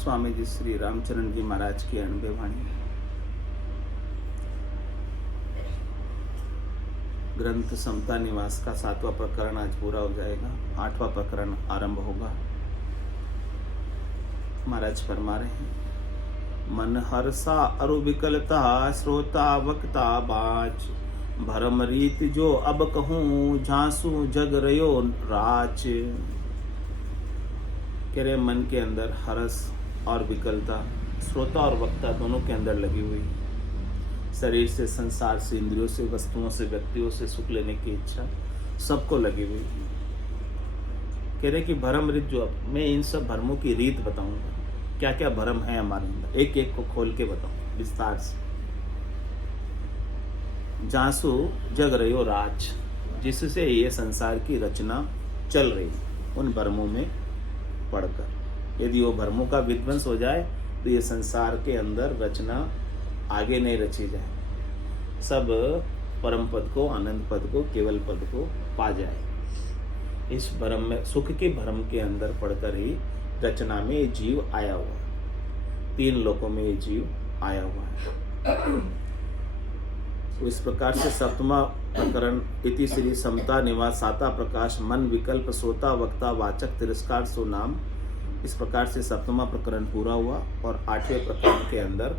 स्वामी जी श्री रामचरण जी महाराज की अनुभव वाणी। ग्रंथ समता निवास का 7वां प्रकरण आज पूरा हो जाएगा। 8वां प्रकरण आरंभ होगा। महाराज फरमा रहे हैं, मन हर्षा अरु विकलता श्रोता वक्ता बाच, भरम रीत जो अब कहूँ झांसू जग रयो राच। कह रहे मन के अंदर हर्ष और विकलता श्रोता और वक्ता दोनों के अंदर लगी हुई। शरीर से, संसार से, इंद्रियों से, वस्तुओं से, व्यक्तियों से सुख लेने की इच्छा सबको लगी हुई। कह रहे कि भरम रीत जो, अब मैं इन सब भरमों की रीत बताऊंगा, क्या क्या भरम है हमारे अंदर, एक एक को खोल के बताऊं विस्तार से। जांसू जग रही राज, जिससे ये संसार की रचना चल रही, उन भरमों में पढ़कर यदि वो भरमों का विध्वंस हो जाए तो ये संसार के अंदर रचना आगे नहीं रची जाए, सब परम पद को, आनंद पद को, केवल पद को पा जाए। इस भरम में, सुख के भरम के अंदर पढ़कर ही रचना में ये जीव आया हुआ है। 3 लोकों में ये जीव आया हुआ है। तो इस प्रकार से 7वां प्रकरण इति श्री समता निवास साता प्रकाश मन विकल्प सोता वक्ता वाचक तिरस्कार सो नाम। इस प्रकार से 7वां प्रकरण पूरा हुआ और 8वें प्रकरण के अंदर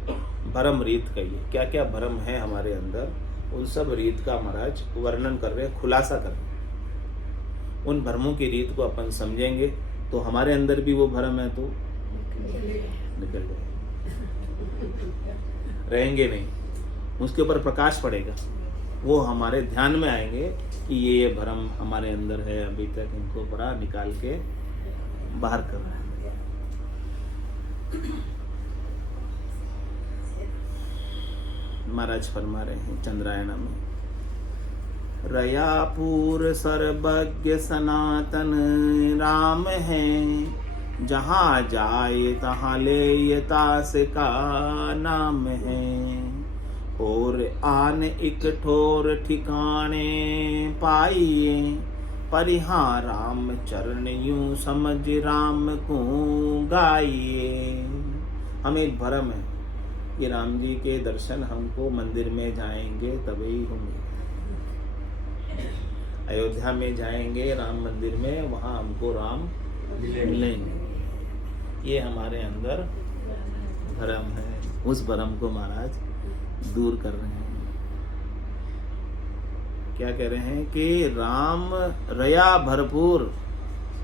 भरम रीत कहिए, क्या क्या भरम है हमारे अंदर, उन सब रीत का महाराज वर्णन कर रहे, खुलासा कर रहे। उन भरमों की रीत को अपन समझेंगे तो हमारे अंदर भी वो भरम है तो निकल जाए, रहेंगे नहीं, उसके ऊपर प्रकाश पड़ेगा, वो हमारे ध्यान में आएंगे कि ये भरम हमारे अंदर है, अभी तक इनको बड़ा निकाल के बाहर कर रहा है। महाराज फरमा रहे हैं चंद्रायण में, रयापुर सर्वज्ञ सनातन राम है, जहाँ जाए तहाँ ले तास का नाम है, और आन एक ठोर ठिकाने पाइए, परिहां राम चरण यूं समझ राम को गाइए। हमें एक भरम है कि राम जी के दर्शन हमको मंदिर में जाएंगे तभी होंगे, अयोध्या में जाएंगे राम मंदिर में, वहां हमको राम मिलेंगे। ये हमारे अंदर भरम है, उस भरम को महाराज दूर कर रहे हैं। क्या कह रहे हैं कि राम रया भरपूर,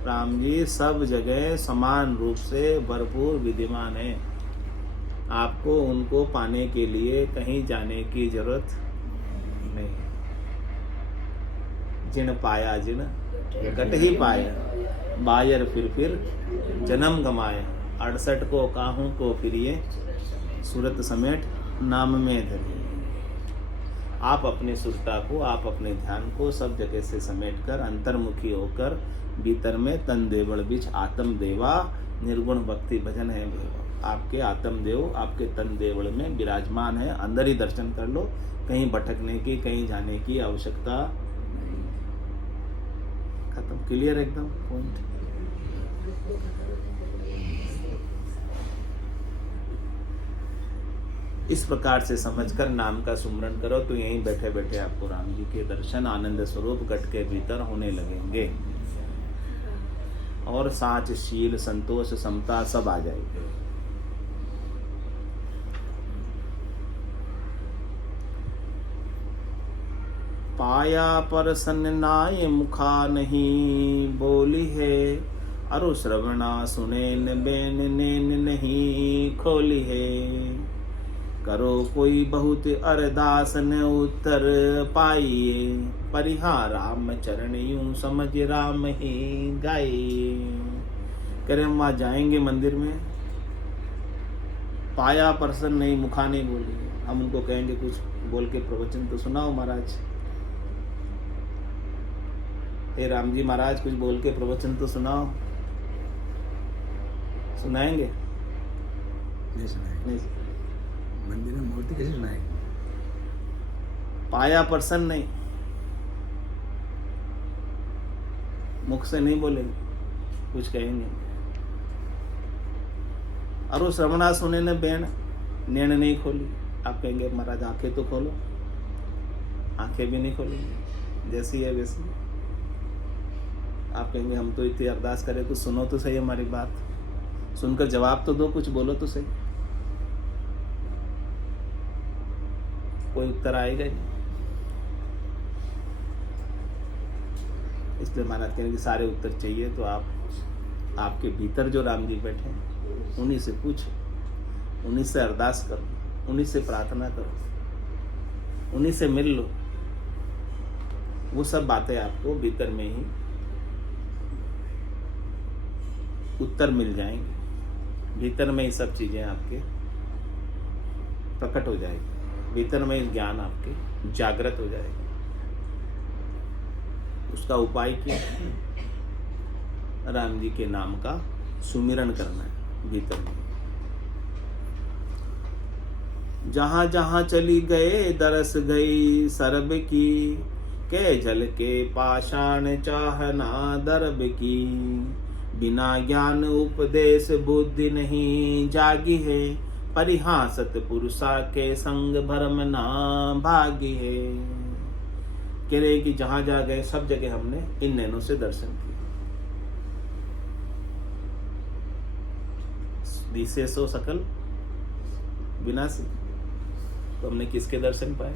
राम जी सब जगह समान रूप से भरपूर विद्यमान है। आपको उनको पाने के लिए कहीं जाने की जरूरत नहीं। जिन पाया जिन कट ही पाया, बायर फिर जन्म गमाया, 68 को काहू को फिरिए, सूरत समेट नाम में धरिए। आप अपने सुरता को, आप अपने ध्यान को सब जगह से समेटकर अंतर्मुखी होकर भीतर में तन देवल बीच आत्म देवा निर्गुण भक्ति भजन है। आपके आत्म देव आपके तन देवल में विराजमान है, अंदर ही दर्शन कर लो, कहीं भटकने की, कहीं जाने की आवश्यकता नहीं। खत्म, क्लियर एकदम पॉइंट। इस प्रकार से समझकर नाम का सुमरन करो तो यहीं बैठे बैठे आपको राम जी के दर्शन आनंद स्वरूप घट के भीतर होने लगेंगे और साच, शील, संतोष, समता सब आ जाएगी। पाया पर सन्नाय मुखा नहीं बोली है, अरु श्रवणा सुने न बेन नैन नहीं खोली है, करो कोई बहुत अरदास न उत्तर पाइए, परिहां राम चरण यूं समझ राम ही गाइए। करें हम वहाँ जाएंगे मंदिर में, पाया पर्सन नहीं, मुखा नहीं बोली, हम उनको कहेंगे कुछ बोल के प्रवचन तो सुनाओ महाराज, हे राम जी महाराज कुछ बोल के प्रवचन तो सुनाओ, सुनाएंगे? नहीं सुनाएंगे। मंदिर में मूर्ति कैसे सुनाएंगे? पाया पर्सन नहीं, मुख से नहीं बोलेंगे, कुछ कहेंगे। और वो श्रवणा सुने ने बेन नैन नहीं खोली। आप कहेंगे महाराज आंखें तो खोलो, आंखें भी नहीं खोलेंगे, जैसी है वैसी। आप कहेंगे हम तो इतनी अरदास करें, कुछ सुनो तो सही हमारी बात, सुनकर जवाब तो दो, कुछ बोलो तो सही। कोई उत्तर आएगा ही नहीं। इसलिए महाराज कहेंगे कि सारे उत्तर चाहिए तो आप आपके भीतर जो राम जी बैठे हैं उन्हीं से पूछो, उन्हीं से अरदास करो, उन्हीं से प्रार्थना करो, उन्हीं से मिल लो। वो सब बातें आपको भीतर में ही उत्तर मिल जाएंगे। भीतर में ही सब चीजें आपके प्रकट हो जाएगी, भीतर में ही ज्ञान आपके जागृत हो जाएगा। उसका उपाय क्या है? राम जी के नाम का सुमिरन करना है भीतर में। जहां जहां चली गए दरस गई सरब की, के जल के पाषाण चाहना दरब की। बिना ज्ञान उपदेश बुद्धि नहीं जागी है, परिहासत पुरुषा के संग भरम ना भागी है। कह रहे कि जहां जा गए सब जगह हमने इन नैनों से दर्शन किया। विशेषो सकल विनाशी, तो हमने किसके दर्शन पाए?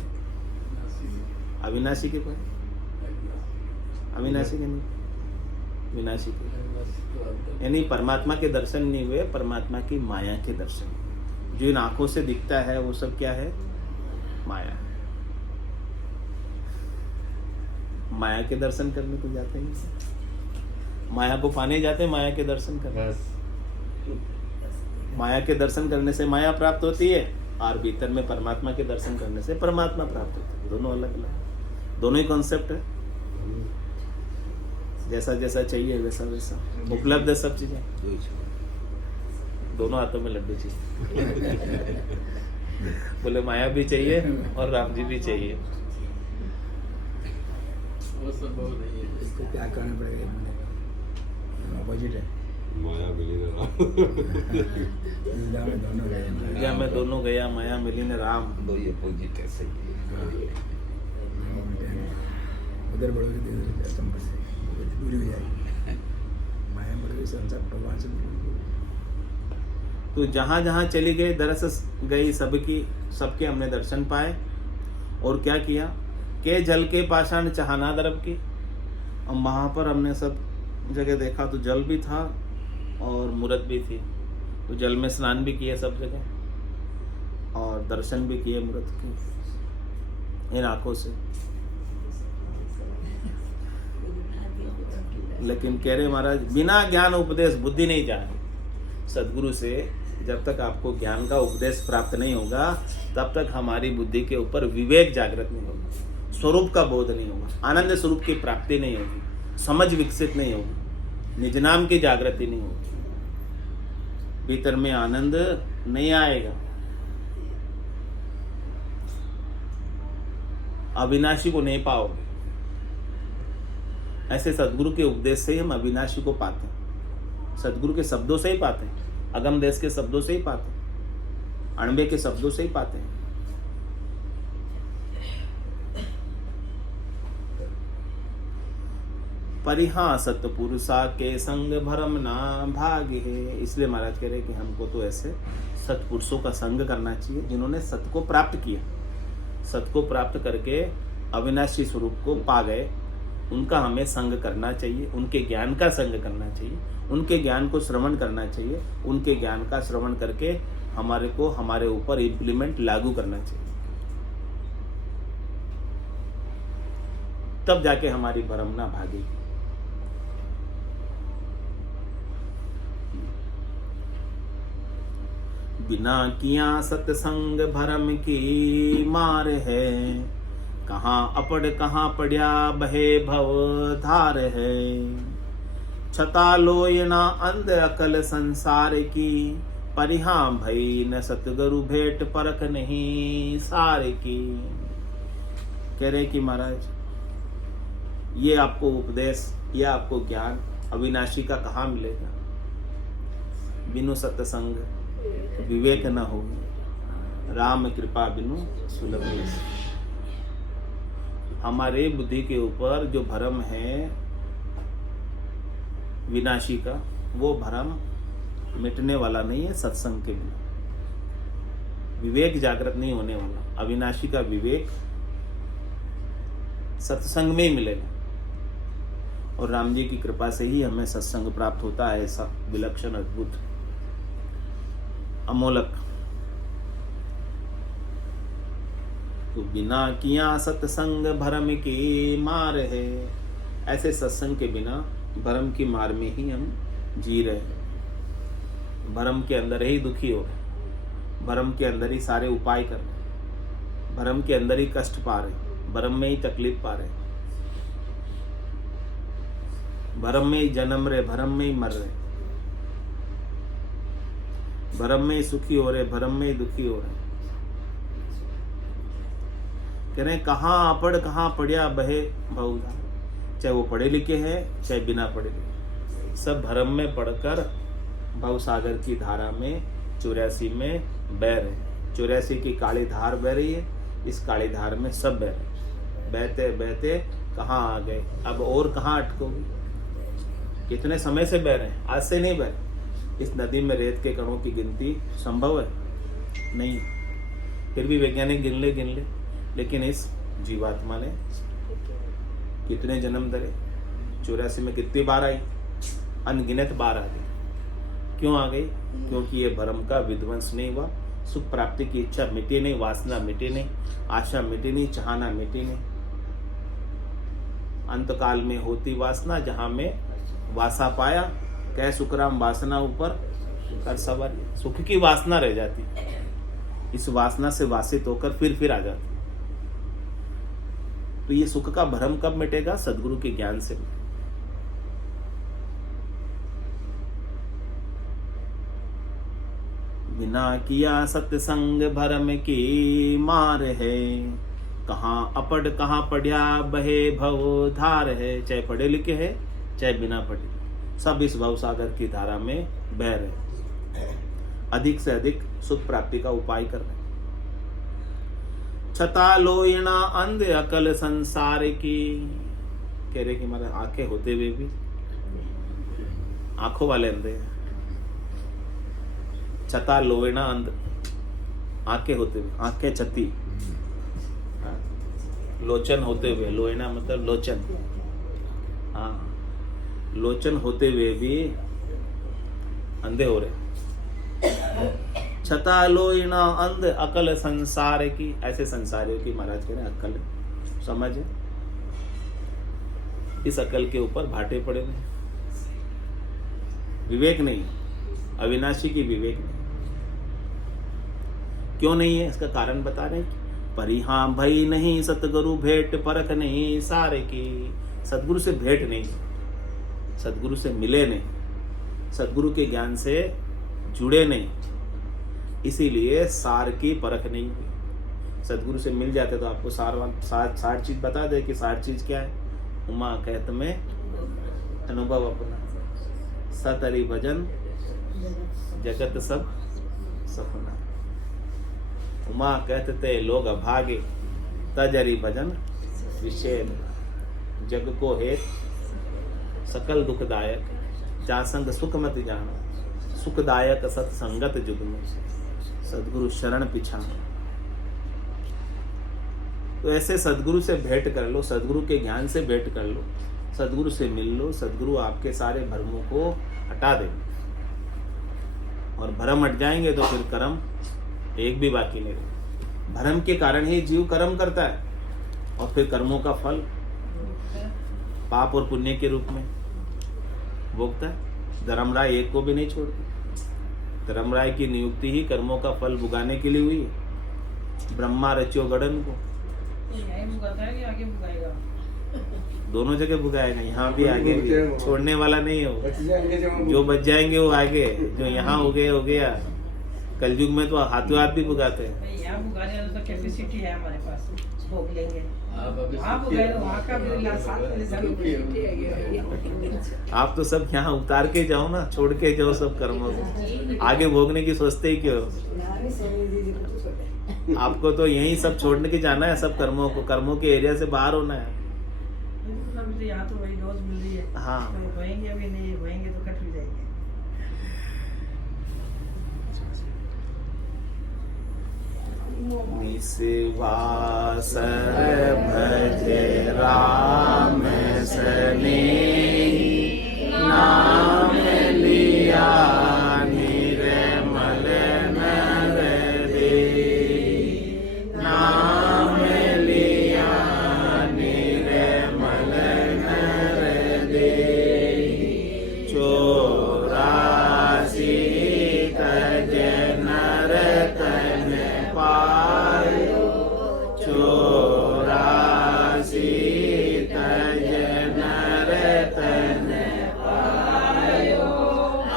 अविनाशी के पाए, अविनाशी के नहीं, विनाशी के। यानी परमात्मा के दर्शन नहीं हुए, परमात्मा की माया के दर्शन। जो इन आंखों से दिखता है वो सब क्या है? माया है। माया के दर्शन करने को जाते हैं, माया को पाने जाते हैं, माया के दर्शन करने। माया के दर्शन करने से माया प्राप्त होती है और भीतर में परमात्मा के दर्शन करने से परमात्मा प्राप्त होता है। दोनों अलग अलग, दोनों ही कॉन्सेप्ट है। जैसा जैसा चाहिए वैसा वैसा उपलब्ध है सब चीजें। दोनों हाथों में लड्डू चाहिए। बोले माया भी चाहिए और राम जी भी चाहिए। वो संभव नहीं है, इसको क्या करना पड़ेगा? अपोजिट है। माया मिली न राम। दुनिया में दोनों गए, माया मिली ने राम। दो ही अपोजिट है, सही है। उधर बढ़ोगे तो इधर संपर्क से दूरी हो जाएगी। माया बढ़ोगे संसार भगवान से तो जहां जहां चली गई दरस गई सबकी, सबके हमने दर्शन पाए। और क्या किया? के जल के पाषाण चाहना दरब की। और वहां पर हमने सब जगह देखा तो जल भी था और मूर्त भी थी, तो जल में स्नान भी किए सब जगह और दर्शन भी किए मूर्त के इन आंखों से। लेकिन कह रहे महाराज बिना ज्ञान उपदेश बुद्धि नहीं जाए। सदगुरु से जब तक आपको ज्ञान का उपदेश प्राप्त नहीं होगा तब तक हमारी बुद्धि के ऊपर विवेक जागृत नहीं होगा, स्वरूप का बोध नहीं होगा, आनंद स्वरूप की प्राप्ति नहीं होगी, समझ विकसित नहीं होगी, निज नाम की जागृति नहीं होगी, भीतर में आनंद नहीं आएगा। अविनाशी को नहीं पाओगे। ऐसे सदगुरु के उपदेश से ही हम अविनाशी को पाते हैं, सदगुरु के शब्दों से ही पाते हैं, अगम देश के शब्दों से ही पाते हैं, अणबे के शब्दों से ही पाते हैं। परिहासत पुरुषा के संग भरम ना भाग है। इसलिए महाराज कह रहे कि हमको तो ऐसे सत्पुरुषों का संग करना चाहिए जिन्होंने सत्य को प्राप्त किया, सत्य को प्राप्त करके अविनाशी स्वरूप को पा गए। उनका हमें संग करना चाहिए, उनके ज्ञान का संग करना चाहिए, उनके ज्ञान को श्रवण करना चाहिए, उनके ज्ञान का श्रवण करके हमारे को हमारे ऊपर इम्प्लीमेंट लागू करना चाहिए। तब जाके हमारी भरम ना भागेगी। बिना किया सत्संग भरम की मार है, कहाँ अपड़ कहाँ पड़या बहे भव धार है। छता लोय ना अंध अकल संसार की, परिहा भई न सतगुरु भेंट परख नहीं सार की। कह रहे कि महाराज ये आपको उपदेश, ये आपको ज्ञान अविनाशी का कहाँ मिलेगा? बिनु सत्संग विवेक न हो, राम कृपा बिनु सुलभ लस। हमारे बुद्धि के ऊपर जो भरम है विनाशी का, वो भरम मिटने वाला नहीं है सत्संग के बिना। विवेक जागृत नहीं होने वाला। अविनाशी का विवेक सत्संग में ही मिलेगा, और राम जी की कृपा से ही हमें सत्संग प्राप्त होता है। ऐसा विलक्षण, अद्भुत, अमोलक। तो बिना किया सत्संग भरम की मार है। ऐसे सत्संग के बिना भरम की मार में ही हम जी रहे हैं। भरम के अंदर ही दुखी हो रहे, भरम के अंदर ही सारे उपाय कर रहे, भरम के अंदर ही कष्ट पा रहे, भरम में ही तकलीफ पा रहे, भरम में ही जन्म रहे, भरम में ही मर रहे, भरम में ही सुखी हो रहे, भरम में ही दुखी हो रहे। कह रहे कहाँ अपड़ कहाँ पढ़िया बहे बहुधा। चाहे वो पढ़े लिखे हैं चाहे बिना पढ़े लिखे, सब भरम में पढ़कर भव सागर की धारा में 84 में बह रहे। 84 की काली धार बह रही है, इस काली धार में सब बह रहे। बहते बहते कहाँ आ गए, अब और कहाँ अटकोगे। कितने समय से बह रहे हैं, आज से नहीं बह। इस नदी में रेत के कणों की गिनती संभव है नहीं, फिर भी वैज्ञानिक गिन ले, लेकिन इस जीवात्मा ने कितने जन्म धरे। 84 में कितनी बार आई, अनगिनत बार आ गई। क्यों आ गई? क्योंकि ये भरम का विध्वंस नहीं हुआ, सुख प्राप्ति की इच्छा मिटी नहीं, वासना मिटी नहीं, आशा मिटी नहीं, चाहना मिटी नहीं। अंतकाल में होती वासना, जहां में वासा पाया, कह सुखराम वासना ऊपर कर सवार। सुख की वासना रह जाती, इस वासना से वासित होकर फिर आ जाती। तो ये सुख का भ्रम कब मिटेगा? सद्गुरु के ज्ञान से। बिना किया सत्संग भरम की मार है। कहाँ अपढ़ कहाँ पढ़िया बहे भव धार है। चाहे पढ़े लिखे है चाहे बिना पढ़े, सब इस भव सागर की धारा में बह रहे, अधिक से अधिक सुख प्राप्ति का उपाय कर रहे। छता लोयना अंध अकल संसार की। कह रहे कि हमारे आंखें होते हुए भी आंखों वाले अंधे हैं। छता लोयना अंध, आंखें होते हुए, आंखें छती, लोचन होते हुए, लोयना मतलब लोचन, हाँ, लोचन होते हुए भी अंधे हो रहे। छता लोयना अंध अकल संसार की। ऐसे संसारियों की महाराज कह रहे हैं अकल समझ है, इस अकल के ऊपर भाटे पड़े हुए, विवेक नहीं, अविनाशी की विवेक नहीं। क्यों नहीं है? इसका कारण बता रहे हैं। परिहां भई नहीं सतगुरु भेंट परख नहीं सारे की। सदगुरु से भेंट नहीं, सदगुरु से मिले नहीं, सदगुरु के ज्ञान से जुड़े नहीं, इसीलिए सार की परख नहीं हुई। सदगुरु से मिल जाते तो आपको सार चीज बता दे कि सार चीज क्या है। उमा कहत में अनुभव अपना, सतरी भजन जगत सब सपना। उमा कहते लोग अभागे, तजरी भजन विषय। जग को हेत सकल दुखदायक, जासंग सुख मत जाना। सुखदायक सत्संगत जुग में, सदगुरु शरण पिछाना। तो ऐसे सदगुरु से भेंट कर लो, सदगुरु के ज्ञान से भेंट कर लो, सदगुरु से मिल लो। सदगुरु आपके सारे भ्रमों को हटा दे, और भ्रम हट जाएंगे तो फिर कर्म एक भी बाकी नहीं रहे। भ्रम के कारण ही जीव कर्म करता है, और फिर कर्मों का फल पाप और पुण्य के रूप में भोगता है। धर्मराय एक को भी नहीं छोड़ते। धर्मराय की नियुक्ति ही कर्मों का फल भुगाने के लिए हुई है। ब्रह्मा रचो गड़न को, दोनों जगह भुगाएगा, यहाँ भी आगे भी, छोड़ने वाला नहीं हो। जो बच जाएंगे वो आगे, जो यहाँ हो गया कलयुग में तो हाथों हाथ भी भुगाते हैं। भाई यहाँ भुगाने वाला तो कैपेसिटी है हमारे पास, भोग लेंगे। आप अभी आप गए वहाँ का भी ला साथ में ले जाओगे। आप तो सब यहाँ उतार के जाओ ना, छोड़ के जाओ सब कर्मों को, आगे भोगने की सोचते ही क्यों? आपको तो यही सब छोड़ने के जाना है, सब कर्मों को, कर्मों के एरिया से बाहर होना है। अभी तो यहाँ तो वही डोज मिल रही है। हाँ। तो वहेंगे अभी नहीं, वहेंगे तो कट भी जाएंगे। निशिवासर भजे राम सनेही, नाम लिया निर्मल नर देहि, नाम लिया निर्मल नर देहि, 84 तज नर तन पायो, 84 तज नर तन पायो,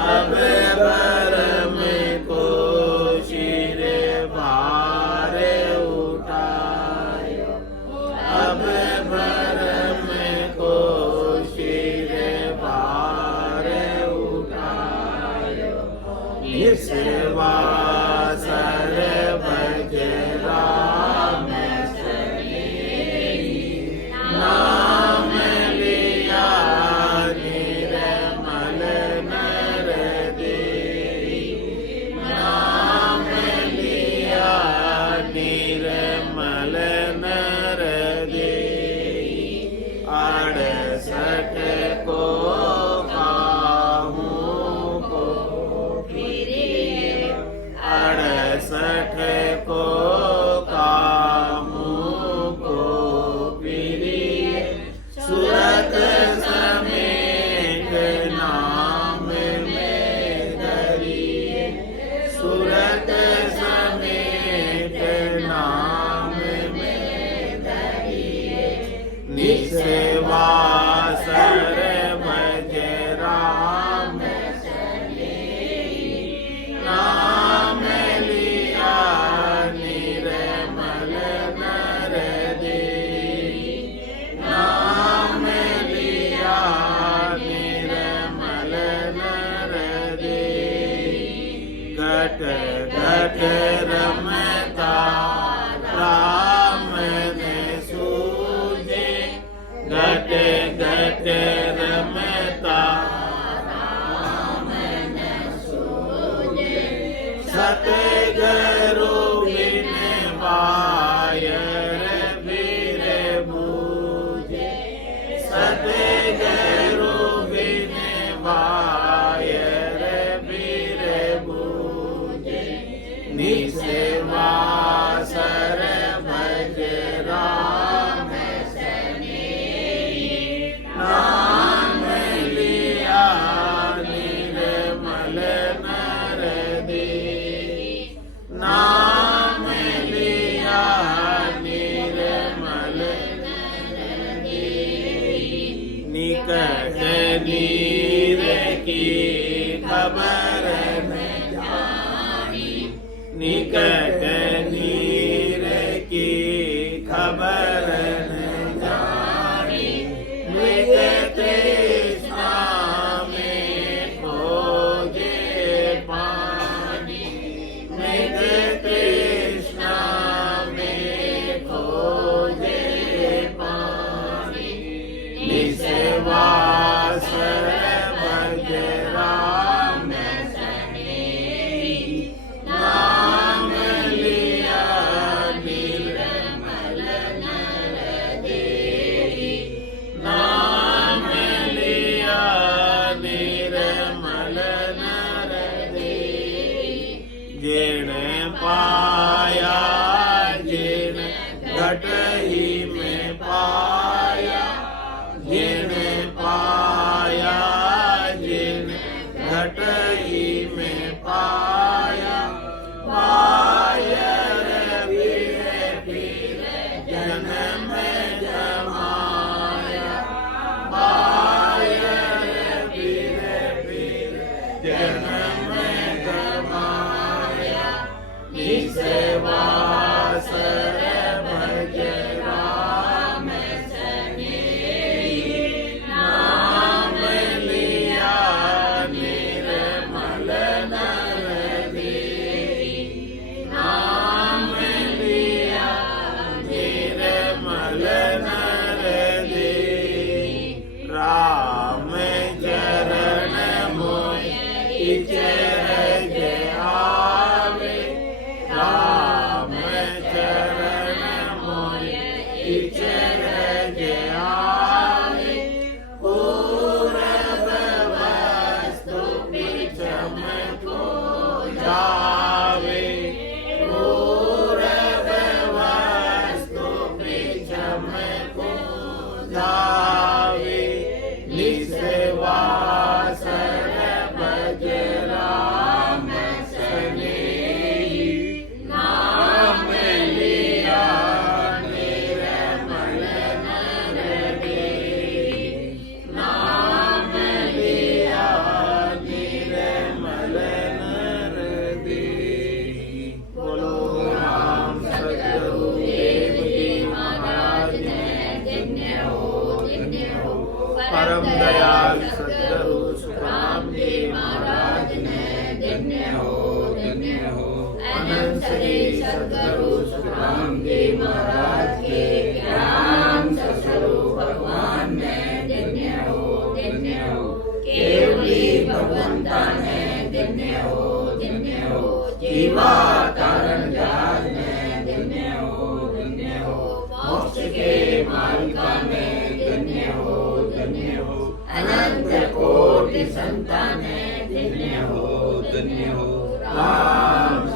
अब भरम को शिर भार उठायो, अब भरम को शिर भार उठायो, निशिवासर भज राम सनेही, नाम लिया निर्मल नर देहि, नाम लिया निर्मल नर देहि, 68 को काहू को प्रिय, 68 को काहू को प्रिय, सुरत समेत नाम में धरिए, सुरत समेत नाम में धरिए, निशिवासर भज राम सनेही, नाम लिया निर्मल नर देहि, नाम लिया निर्मल नर देहि, घट घट रमता राम ने सूझे, घट घट रमता राम ने सूझे, सतगुरु बिन बायर बीर बूझे, सतगुरु बिन बायर बीर बूझे, निशिवासर भज राम सनेही, नाम लिया निर्मल नर देहि, नाम लिया निर्मल नर देहि, निकट नीर की खबर न जानी, निकट धावे पूरवस्तु पृच्छम को धावे निस्वासन भज राम सनेही नाम लिया निर्मल नर देहि नाम लिया निर्मल नर देहि बोलो राम सतगुरु देव जी महाराज ने धन्य हो परम दयाल सतगुरु सुखराम जी महाराज ने धन्य हो अनंत श्री सतगुरु सुखराम जी महाराज के ज्ञान स्वरूप भगवान ने धन्य हो केवली भगवंता ने धन्य हो जीवा तारण जात ने धन्य हो मोक्ष के मार्गा ने धन्य हो अनंत कोटि संतान धन्य हो राम